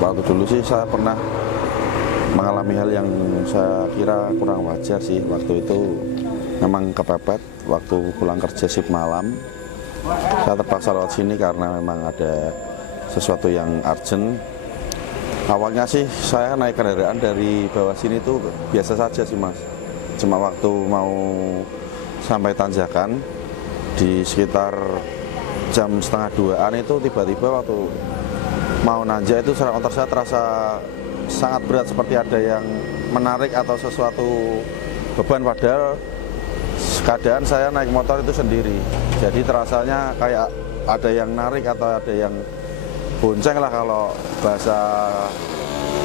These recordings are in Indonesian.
waktu dulu sih saya pernah mengalami hal yang saya kira kurang wajar sih. Waktu itu memang kepepet waktu pulang kerja shift malam. Saya terpaksa lewat sini karena memang ada sesuatu yang urgent. Awalnya sih saya naik kendaraan dari bawah sini tuh biasa saja sih Mas. Cuma waktu mau sampai tanjakan di sekitar jam setengah 2-an itu tiba-tiba waktu mau nanjak itu secara motor saya terasa sangat berat, seperti ada yang menarik atau sesuatu beban, padahal keadaan saya naik motor itu sendiri. Jadi terasanya kayak ada yang narik atau ada yang bonceng lah kalau bahasa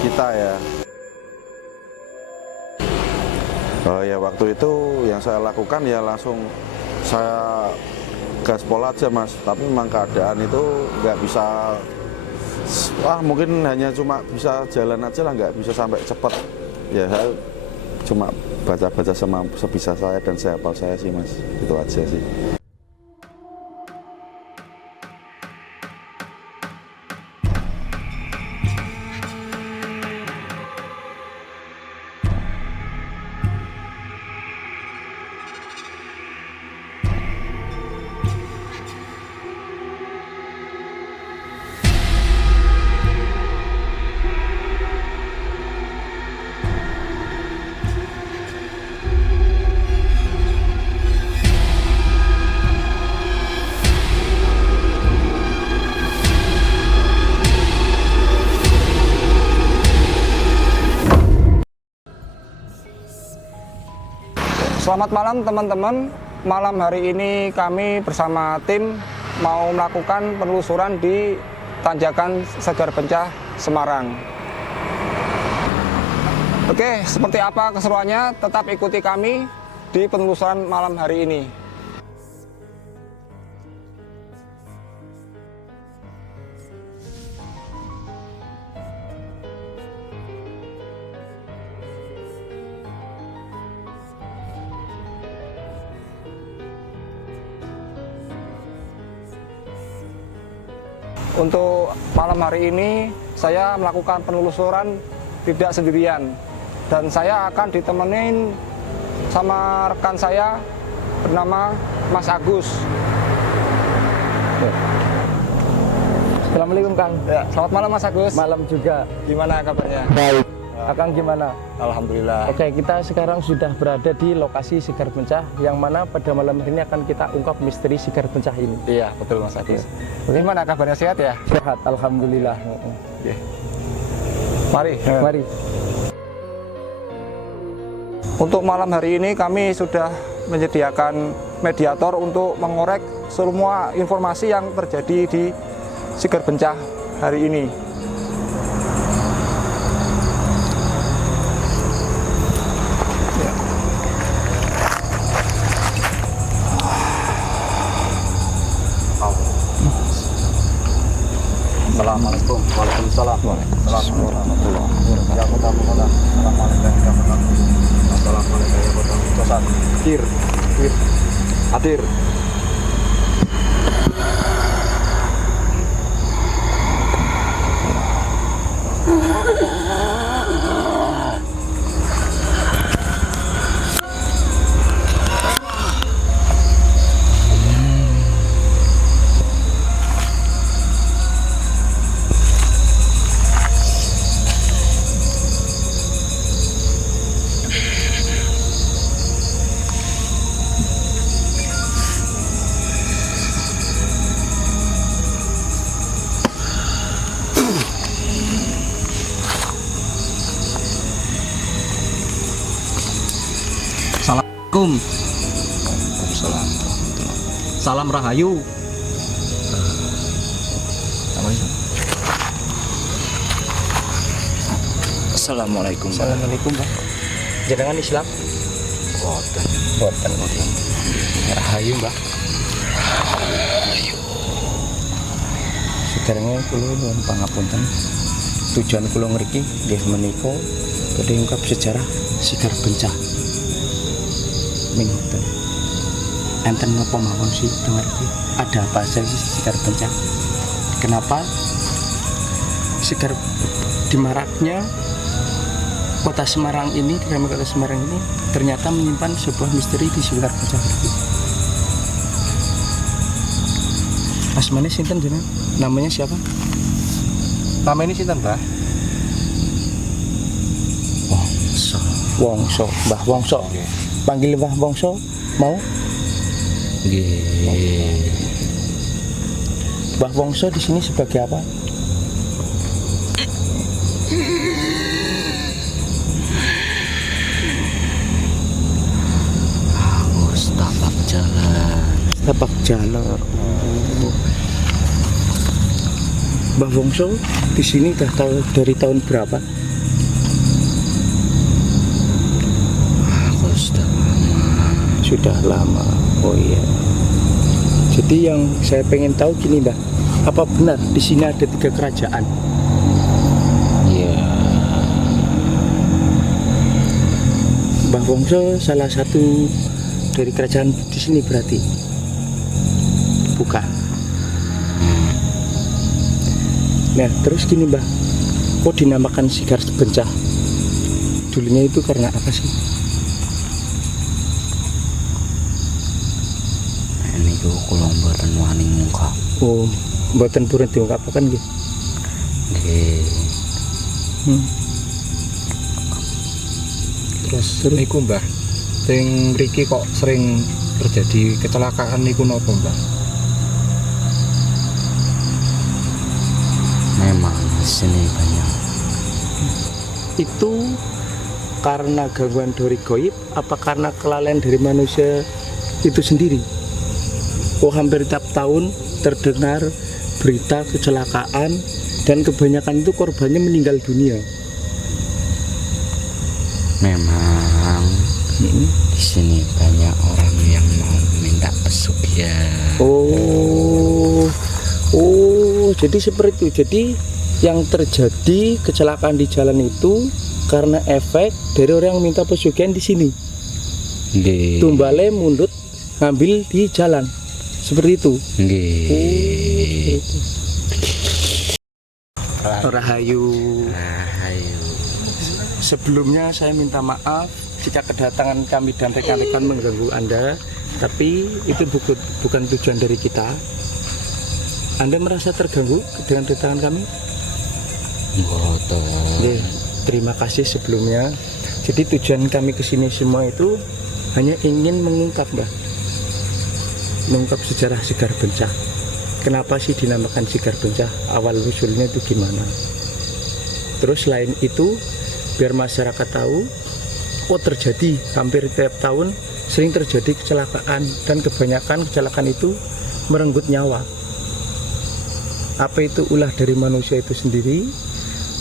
kita ya. Oh ya, waktu itu yang saya lakukan ya langsung saya gaspol aja Mas. Tapi memang keadaan itu nggak bisa, mungkin hanya cuma bisa jalan aja lah, nggak bisa sampai cepat. Ya saya cuma baca-baca sebisa saya dan sehafal saya sih Mas, itu aja sih. Selamat malam teman-teman. Malam hari ini kami bersama tim mau melakukan penelusuran di Tanjakan Segar Bencah, Semarang. Oke, seperti apa keseruannya? Tetap ikuti kami di penelusuran malam hari ini. Untuk malam hari ini saya melakukan penelusuran tidak sendirian, dan saya akan ditemenin sama rekan saya bernama Mas Agus. Assalamualaikum Kang. Ya, selamat malam Mas Agus. Malam juga. Gimana kabarnya? Baik. Akang gimana? Alhamdulillah. Oke, kita sekarang sudah berada di lokasi Segar Bencah, yang mana pada malam hari ini akan kita ungkap misteri Segar Bencah ini. Iya, betul Mas Agus. Oke. Gimana kabarnya, sehat ya? Sehat, alhamdulillah. Oke. Mari. Mari. Untuk malam hari ini kami sudah menyediakan mediator untuk mengorek semua informasi yang terjadi di Segar Bencah hari ini. Assalamualaikum warahmatullahi wabarakatuh. Ya kota Muhammad. Assalamualaikum ya kota Muhammad. Hadir. Hadir. Assalamualaikum. Salam Rahayu. Assalamualaikum. Assalamualaikum, Pak. Jenengan Islam? Boten. Rahayu, Mbak. Sekarangnya kula nuwun pangapunten. Tujuan kula ngriki nggih menika badhe ngungkap sejarah Segar Bencah. Mingten. Enten napa mawon sih dengar iki? Ada apa saja sih Segar Bencah? Kenapa Sekar di maraknya kota Semarang ini, di dalam kota Semarang ini ternyata menyimpan sebuah misteri di Sekar Bencah. Asmane sinten jenengan? Namanya siapa? Nama ini sinten, Mbah? Wongso, Mbah Wongso. Panggil Mbah Wongso, mau? Nggih. Mbah Wongso di sini sebagai apa? Harus tapak jalan. Tapak jalan. Mbah Wongso di sini dah tahu dari tahun berapa? Aku sudah lama. Sudah lama. Oh iya. Jadi yang saya pengen tahu gini, Mbah, apa benar di sini ada 3 kerajaan? Ya, Mbah Wongso salah satu dari kerajaan di sini berarti? Bukan. Nah, terus gini, Mbah, kok dinamakan Sekar Bencah? Dulunya itu karena apa sih? ini ku kula mboten wani ngungkap. Oh, mboten purun diungkapaken nggih. Nggih. Terus niku, Mbah, sing mriki kok sering terjadi kecelakaan niku napa, Mbah? Memang di sini banyak. Itu karena gangguan dari goib apa karena kelalaian dari manusia itu sendiri? Oh, hampir tiap tahun terdengar berita kecelakaan dan kebanyakan itu korbannya meninggal dunia. Memang di sini banyak orang yang mau minta pesugihan. Oh, jadi seperti itu. Jadi yang terjadi kecelakaan di jalan itu karena efek dari orang yang minta pesugihan di sini. Nggih. Tumbale mundut ngambil di jalan. Seperti itu. Nggih. Rahayu. Rahayu. Sebelumnya saya minta maaf jika kedatangan kami dan rekan-rekan mengganggu Anda, tapi itu bukan tujuan dari kita. Anda merasa terganggu dengan kedatangan kami? Mboten. Terima kasih sebelumnya. Jadi tujuan kami ke sini semua itu hanya ingin mengungkap, Mbak. Mengungkap sejarah Sekar Bencah. Kenapa sih dinamakan Sekar Bencah? Awal usulnya itu gimana? Terus selain itu, biar masyarakat tahu, kok terjadi hampir tiap tahun sering terjadi kecelakaan dan kebanyakan kecelakaan itu merenggut nyawa. Apa itu ulah dari manusia itu sendiri?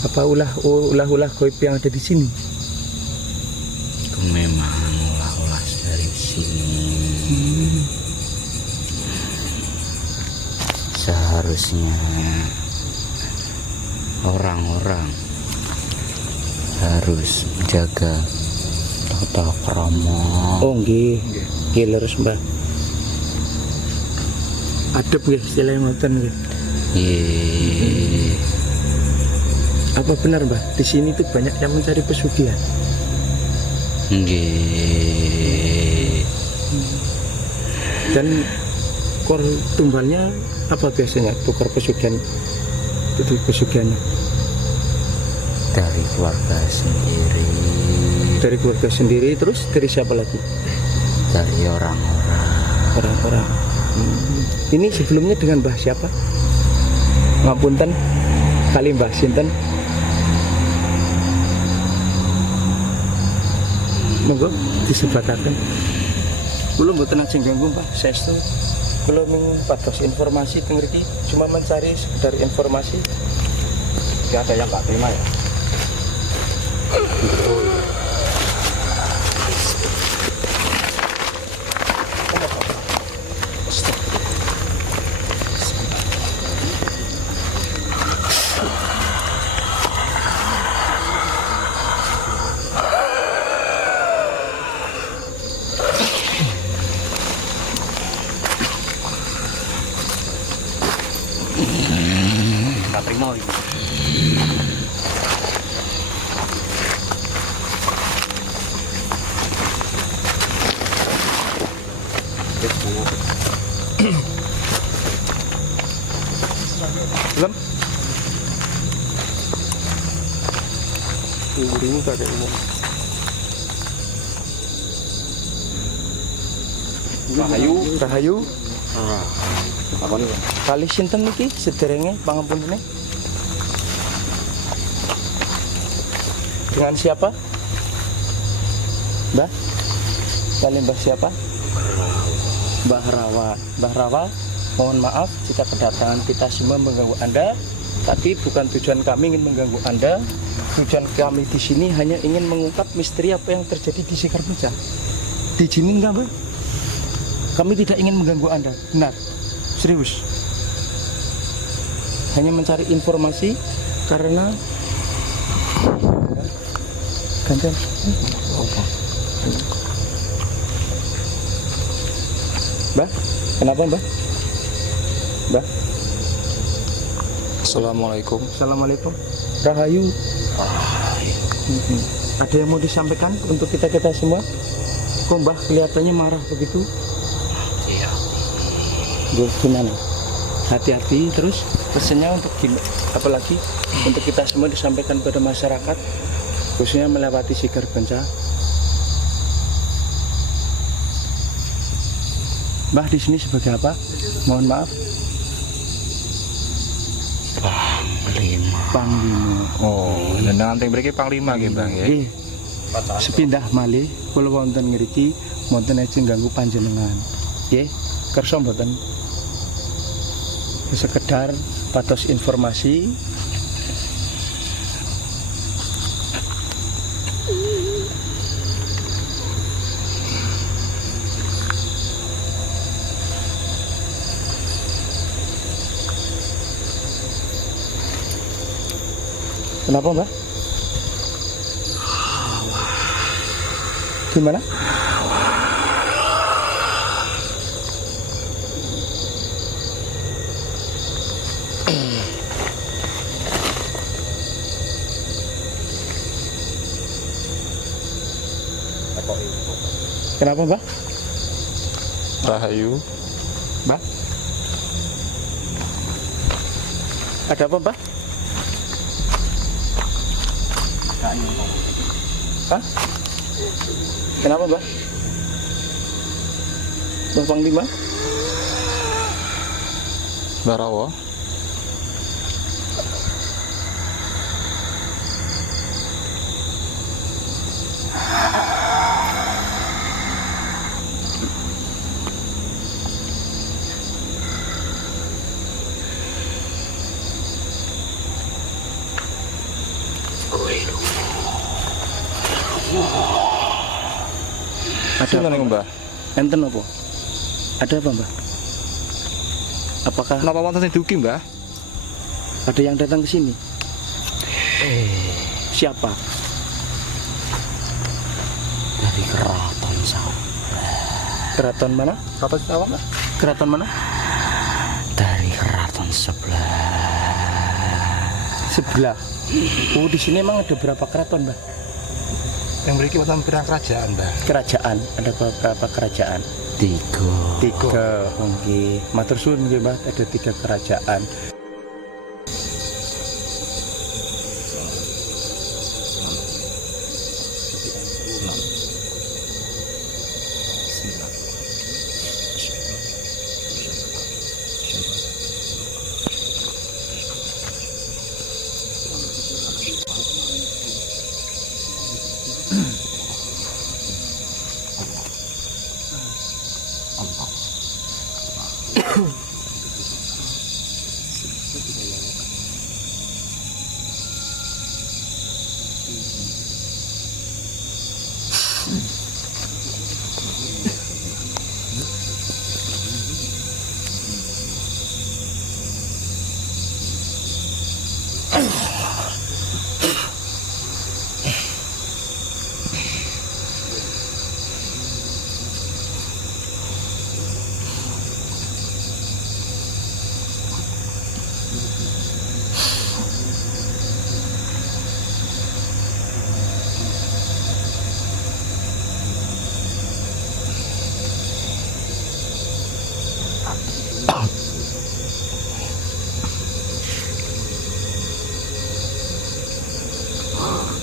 Apa ulah goib yang ada di sini? Memang ulah-ulah dari sini. Seharusnya orang-orang harus menjaga tata krama. Oh nggih, nggih leres, Mbak. Adep nggih istilahnya ngoten nggih. Nggih. Apa benar, Mbak? Di sini tuh banyak yang mencari pesugihan. Nggih. Dan tumbalnya apa biasanya tukar pesugihannya? Dari keluarga sendiri. Dari keluarga sendiri, terus dari siapa lagi? Dari Orang-orang. Ini sebelumnya dengan Mbah siapa? Ngapunten, kali Mbah sinten? Monggo disebataken. Kula mboten ajeng ganggu, Mbah. Saestu kula mengpados informasi teng mriki, cuma mencari sekedar informasi. Ya ada yang nggak terima ya. Nggak terima ini. Ini tak ada umum. Rahayu. Apa nih, Bang? Kali sinten niki sederenge pangapunten. Dengan siapa? Mbah? Kalian Mbah siapa? Mbah Rawa. Mbah Rawa, mohon maaf jika kedatangan kita semua mengganggu Anda. Tapi bukan tujuan kami ingin mengganggu Anda. Tujuan kami di sini hanya ingin mengungkap misteri apa yang terjadi di Sekar Bencah. Diizinin nggak, Mbah? Kami tidak ingin mengganggu Anda. Benar. Serius. Hanya mencari informasi karena gantian. Mbah, kenapa Mbah? Mbah? Assalamualaikum. Assalamualaikum. Rahayu. Ada yang mau disampaikan untuk kita semua? Kok Mbah kelihatannya marah begitu? Iya. Gimana? Hati-hati terus pesannya untuk apalagi untuk kita semua disampaikan pada masyarakat khususnya melewati Sekar Bencah. Mbah di sini sebagai apa? Mohon maaf. Panglima. Oh, jenengan teng mriki panglima nggih, Bang ya. Nggih. Sepindah malih kula wonten ngriki wonten ajeng ganggu panjenengan. Nggih, kersa mboten? Sekedar patos informasi. Kenapa, Mbak? Gimana? Kenapa, Mbak? Rahayu. Mbak? Ada apa, Mbak? Hah? Kenapa, Mbak? Mbak Panglima? Mbah Rawa. Ada apa, Mbah? Enten apa? Ada apa, Mbak? Apakah Napa wonten sing duki, Mbah? ada yang datang ke sini? Siapa? Dari keraton Sawah. Keraton mana? Kata apa, Mbah? Keraton mana? Dari keraton sebelah. Sebelah. Oh, di sini emang ada berapa keraton, Mbak? Yang mriki wonten pirang kerajaan, Mbah. Kerajaan. Ada berapa kerajaan? 3. 3. Oke. Matur suwun nggih, Mbak. Ada 3 kerajaan.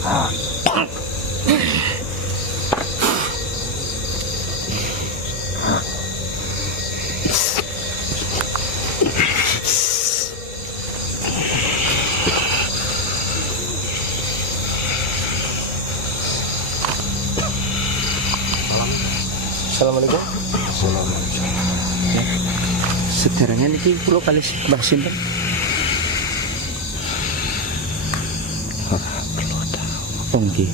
Assalamualaikum. Ya. Sejarahnya niki kula kali Mbah sinten? Oh nggih.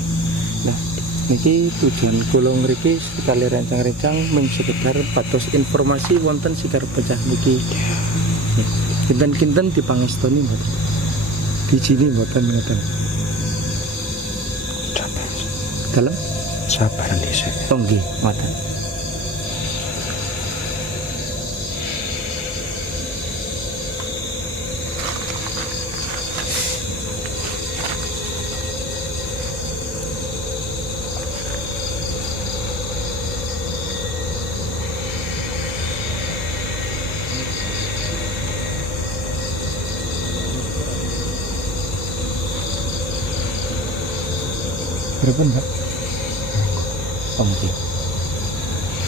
Nah, niki tujuan kula ngriki sekali rencang-rencang mung sekedar patos informasi wonten Sigar Bencah niki. Kinten-kinten dipangestoni mboten. Dijini mboten ngoten. Dalam Sabar dhisik. oh nggih, ngoten. Berapa Mbak? Oh nggih.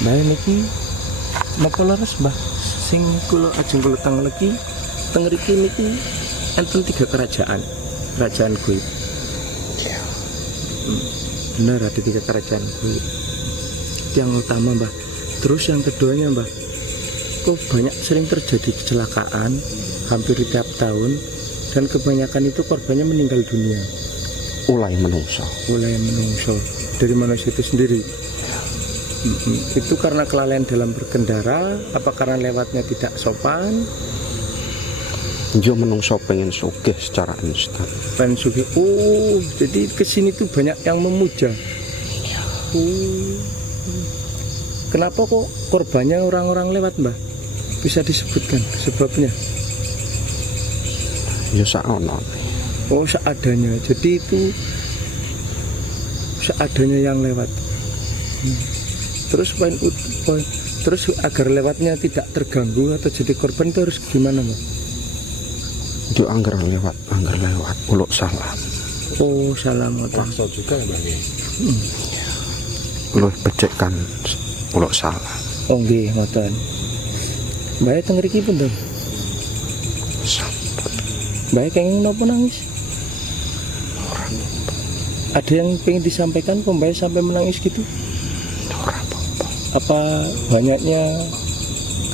Mbak niki napa leres Mbah? Sing kula ajeng kula teng legi teng mriki niki enten 3 kerajaan. Kerajaan Goib. Benar ada 3 kerajaan Goib. Yang utama Mbah. Terus yang keduanya Mbah, kok banyak sering terjadi kecelakaan hampir tiap tahun dan kebanyakan itu korbannya meninggal dunia. Ulai menungso. Mulai menungso dari manusia itu sendiri. Itu karena kelalaian dalam berkendara, apa karena lewatnya tidak sopan? Yo menungso pengen sugih secara instan. Pengen sugih. Oh, jadi kesini tuh banyak yang memuja. Oh. Kenapa kok korbannya orang-orang lewat Mbah? Bisa disebutkan sebabnya? Yo saono. Oh, seadanya. Jadi itu seadanya yang lewat. Terus terus agar lewatnya tidak terganggu atau jadi korban itu harus gimana Mbak? Yo angger lewat uluk salam. Oh, salam ngoten. Paksa juga ya Mbak. Luwih becik kan uluk salam. Oh nggih, ngoten. Mbak teng mriki punten? Sampun. Mbak kenging napa nangis? Ada yang pengen disampaikan kok Mbak sampai menangis gitu? Ora apa-apa. Apa banyaknya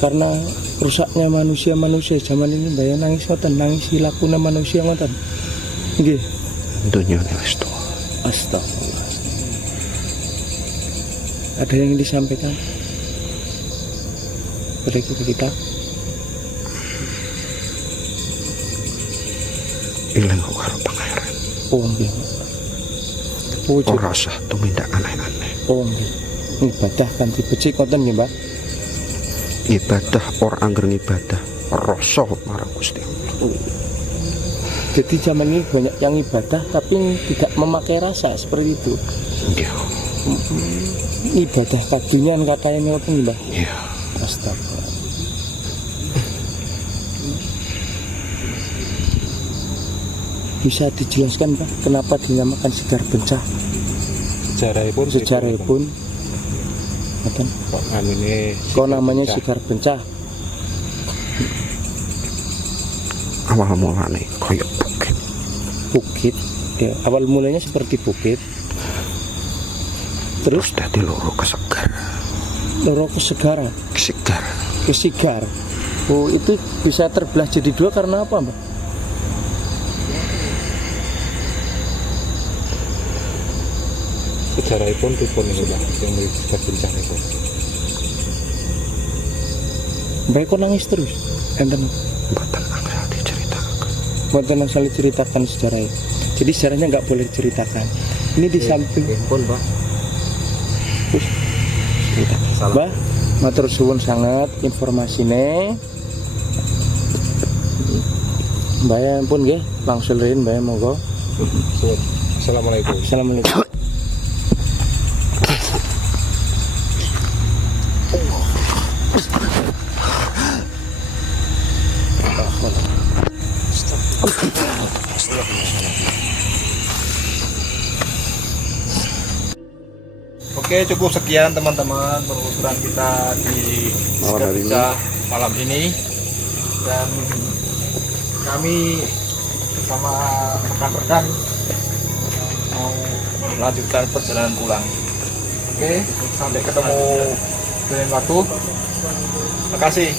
karena rusaknya manusia zaman ini Mbak nangis ngoten, nangis hilakuna manusia ngoten. Nggih. Dunia wis tuwa. Astagfirullah. Ada yang ingin disampaikan pada kita? Ilang karo pangeran. Oh nggih. Wujud. Ora usah tumindak aneh-aneh. Oh nggih. Ibadah kan dibecik ngoten nggih, Mbak. Ibadah ora angger ibadah, rasa marang Gusti Allah. Jadi zaman ini banyak yang ibadah tapi tidak memakai rasa seperti itu. Iya. Ibadah kagungan katanya ngoten, Mbak. Iya. Astagfirullah. Bisa dijelaskan Pak, kenapa dinamakan Sigar Bencah? Sejarahipun ngoten. Kok namine Kok namanya Sigar Bencah? awal mulane koyo bukit. Bukit. Ya, awal mulanya seperti bukit. Terus Dadi loro kesegar. loro kesegara, kesigar. Oh, itu bisa terbelah jadi dua karena apa, Mbak? Sejarahipun dipun niku Mbak, sing Sigar Bencah niku. Mbak kok nangis terus? Enten Mboten angsal diceritakan. Mboten asal ceritakan sejarahnya. Jadi sejarahnya nggak boleh diceritakan. Ini di samping Pun Mbak. Mbah, matur suwun sangat informasine. Mbak ya pun nggih, langsung rein Mbak monggo. Assalamualaikum. Assalamualaikum. Oke, cukup sekian teman-teman penelusuran kita di Malam hari ini. malam ini. Dan kami bersama rekan-rekan mau melanjutkan perjalanan pulang. Oke, sampai ketemu di lain waktu. Terima kasih.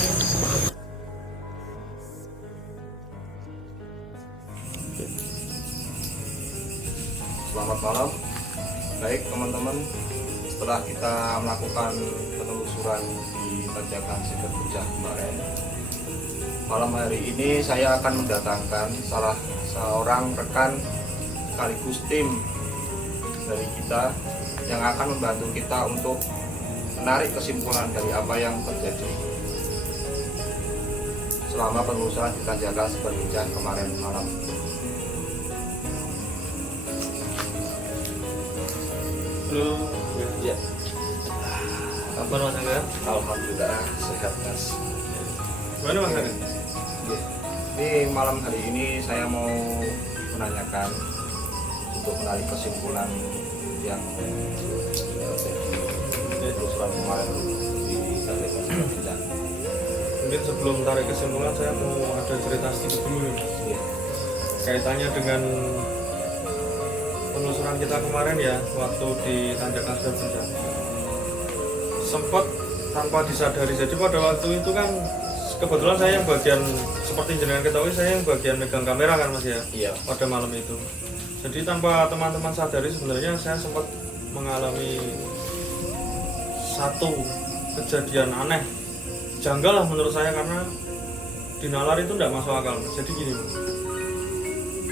Selamat malam. Baik teman-teman, setelah kita melakukan penelusuran di Tanjakan Sigar Bencah kemarin, malam hari ini saya akan mendatangkan salah seorang rekan sekaligus tim dari kita yang akan membantu kita untuk menarik kesimpulan dari apa yang terjadi selama penelusuran di Tanjakan Sigar Bencah kemarin malam. Halo, Ya, kabar Mas Angga? alhamdulillah sehat Mas. Gimana Mas Angga? Ini malam hari ini saya mau menanyakan untuk menarik kesimpulan yang jadi penelusuran kemarin di Tanjakan Sigar Bencah. Mungkin sebelum tarik kesimpulan saya mau ada cerita sedikit dulu nih Mas. Iya. Kaitannya dengan penelusuran kita kemarin ya, waktu di Tanjakan Sigar Bencah. Sempat tanpa disadari, jadi pada waktu itu kan kebetulan saya yang bagian, seperti jenengan ketahui, saya yang bagian megang kamera kan Mas ya, Iya. pada malam itu. Jadi tanpa teman-teman sadari sebenarnya saya sempat mengalami satu kejadian aneh, janggal lah menurut saya, karena di nalar itu tidak masuk akal. Jadi gini,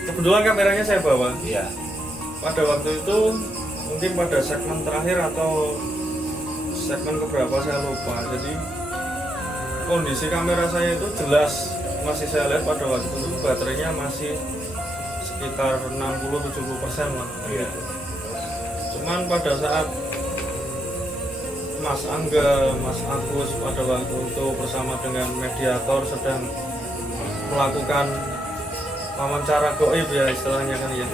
kebetulan kameranya saya bawa. Iya. Pada waktu itu mungkin pada segmen terakhir atau segmen keberapa saya lupa. Jadi kondisi kamera saya itu jelas masih saya lihat pada waktu itu baterainya masih sekitar 60-70% lah. Iya. Cuman pada saat Mas Angga, Mas Agus pada waktu itu bersama dengan mediator sedang melakukan wawancara goib ya istilahnya kan ya.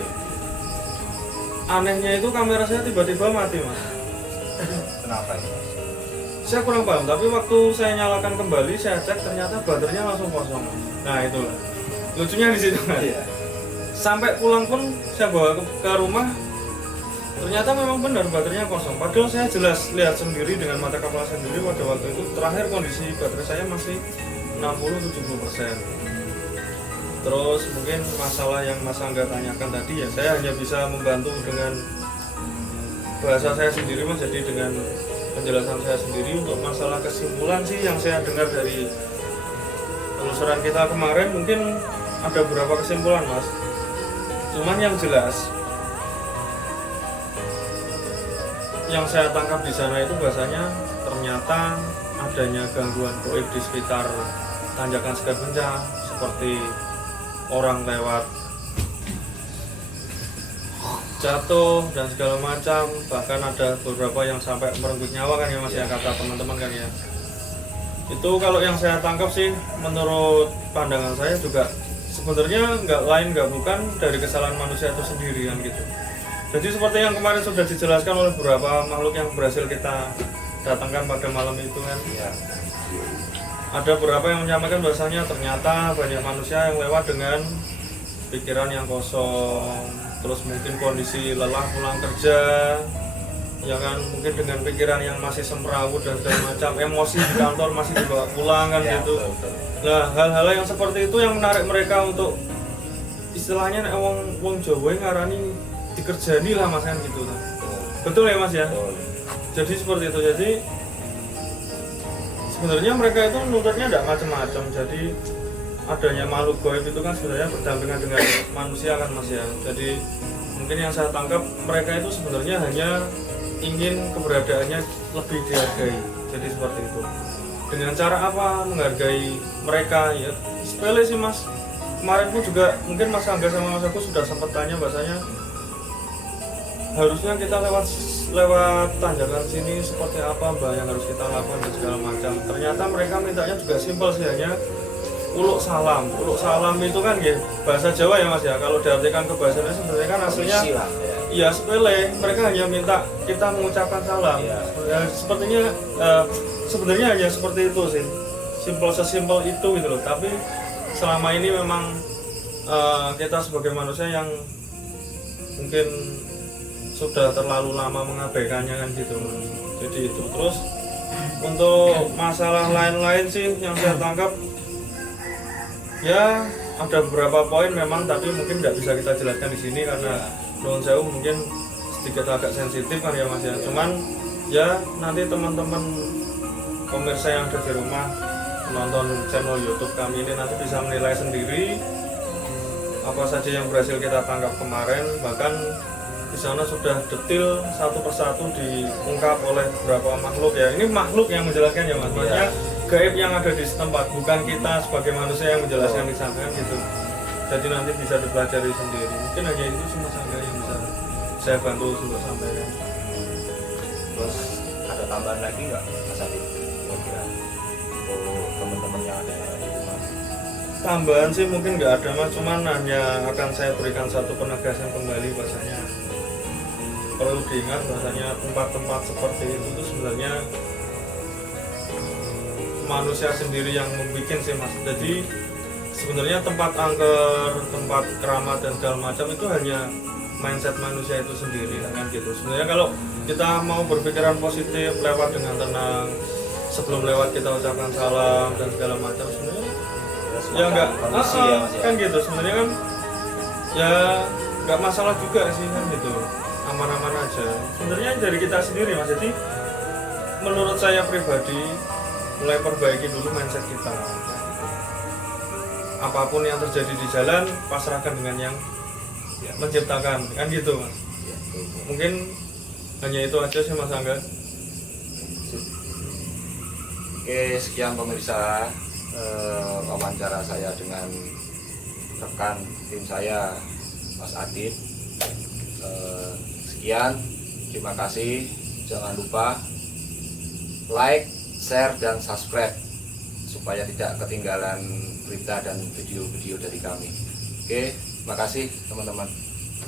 Anehnya itu kamera saya tiba-tiba mati Mas. Kenapa ini? Saya kurang paham, tapi waktu saya nyalakan kembali saya cek ternyata baterainya langsung kosong. Nah itulah lucunya di situ Mas. Iya. Sampai pulang pun saya bawa ke rumah, ternyata memang benar baterainya kosong. Padahal saya jelas lihat sendiri dengan mata kepala sendiri pada waktu itu terakhir kondisi baterai saya masih 60-70%. Terus mungkin masalah yang Mas Angga tanyakan tadi ya, saya hanya bisa membantu dengan bahasa saya sendiri Mas, jadi dengan penjelasan saya sendiri. Untuk masalah kesimpulan sih yang saya dengar dari penelusuran kita kemarin, mungkin ada beberapa kesimpulan Mas. Cuman yang jelas yang saya tangkap di sana itu bahasanya ternyata adanya gangguan goib di sekitar Tanjakan Sigar Bencah, seperti orang lewat jatuh dan segala macam, bahkan ada beberapa yang sampai merenggut nyawa kan ya Mas ya, kata teman-teman kan ya. Itu kalau yang saya tangkap sih menurut pandangan saya juga sebenarnya nggak lain nggak bukan dari kesalahan manusia itu sendiri kan gitu. Jadi seperti yang kemarin sudah dijelaskan oleh beberapa makhluk yang berhasil kita datangkan pada malam itu kan ya. Ada beberapa yang menyampaikan bahasanya ternyata banyak manusia yang lewat dengan pikiran yang kosong, terus mungkin kondisi lelah pulang kerja, ya kan, mungkin dengan pikiran yang masih semrawut dan segala macam, emosi di kantor masih dibawa pulang kan Ya, gitu. betul. Nah hal-hal yang seperti itu yang menarik mereka untuk istilahnya wong Jawa ngarani dikerjani lah Mas kan gitu. Betul ya Mas ya? Jadi seperti itu. Jadi sebenarnya mereka itu nuntutnya tidak macam-macam. Jadi adanya makhluk gaib itu kan sebenarnya berdampingan dengan manusia kan Mas ya. Jadi mungkin yang saya tangkap mereka itu sebenarnya hanya ingin keberadaannya lebih dihargai. Jadi seperti itu. Dengan cara apa menghargai mereka ya? Sepele sih Mas. Kemarin pun juga mungkin Mas Angga sama Mas Agus sudah sempat tanya bahasanya harusnya kita lewat tanjakan sini seperti apa Mbak yang harus kita lakukan dan segala macam. Ternyata mereka mintanya juga simpel sih, hanya uluk salam. Uluk salam itu kan ya bahasa Jawa ya Mas ya. Kalau diartikan ke bahasa Indonesia sebenarnya kan aslinya ya sepele, mereka hanya minta kita mengucapkan salam. Ya, sepertinya sebenarnya hanya seperti itu sih, sesimpel itu gitu loh. Tapi selama ini memang kita sebagai manusia yang mungkin sudah terlalu lama mengabaikannya kan gitu. Jadi itu terus untuk masalah lain-lain sih yang saya tangkap ya ada beberapa poin memang, tapi mungkin tidak bisa kita jelaskan di sini karena nuwun sewu mungkin sedikit agak sensitif kan ya Mas ya. Cuman ya nanti teman-teman pemirsa yang ada di rumah menonton channel YouTube kami ini nanti bisa menilai sendiri apa saja yang berhasil kita tangkap kemarin. Bahkan di sana sudah detail satu persatu diungkap oleh beberapa makhluk ya. Ini makhluk yang menjelaskan ya Mas. Maksudnya gaib yang ada di setempat, bukan kita sebagai manusia yang menjelaskan di sana gitu. Jadi nanti bisa dipelajari sendiri. Mungkin hanya itu sih Mas Angga yang bisa saya bantu untuk sampaikan. Terus ada tambahan lagi nggak Mas Adit? Kira-kira teman-teman yang ada di rumah. Tambahan sih mungkin nggak ada Mas, cuman hanya akan saya berikan satu penegasan kembali bahasanya perlu diingat bahasanya tempat-tempat seperti itu tuh sebenarnya manusia sendiri yang membuat sih Mas. Jadi sebenarnya tempat angker, tempat keramat dan segala macam itu hanya mindset manusia itu sendiri kan gitu. Sebenarnya kalau kita mau berpikiran positif, lewat dengan tenang, sebelum lewat kita ucapkan salam dan segala macam, sebenarnya ya enggak kan gitu. Sebenarnya kan ya nggak masalah juga sih kan gitu, aman-aman aja. Sebenarnya dari kita sendiri Mas. Jadi menurut saya pribadi mulai perbaiki dulu mindset kita. Apapun yang terjadi di jalan pasrahkan dengan yang menciptakan kan gitu Mas. Mungkin hanya itu aja sih Mas Angga. Oke, sekian pemirsa wawancara saya dengan rekan tim saya Mas Adit. Sekian, terima kasih. Jangan lupa like, share, dan subscribe supaya tidak ketinggalan berita dan video-video dari kami. Oke, terima kasih teman-teman.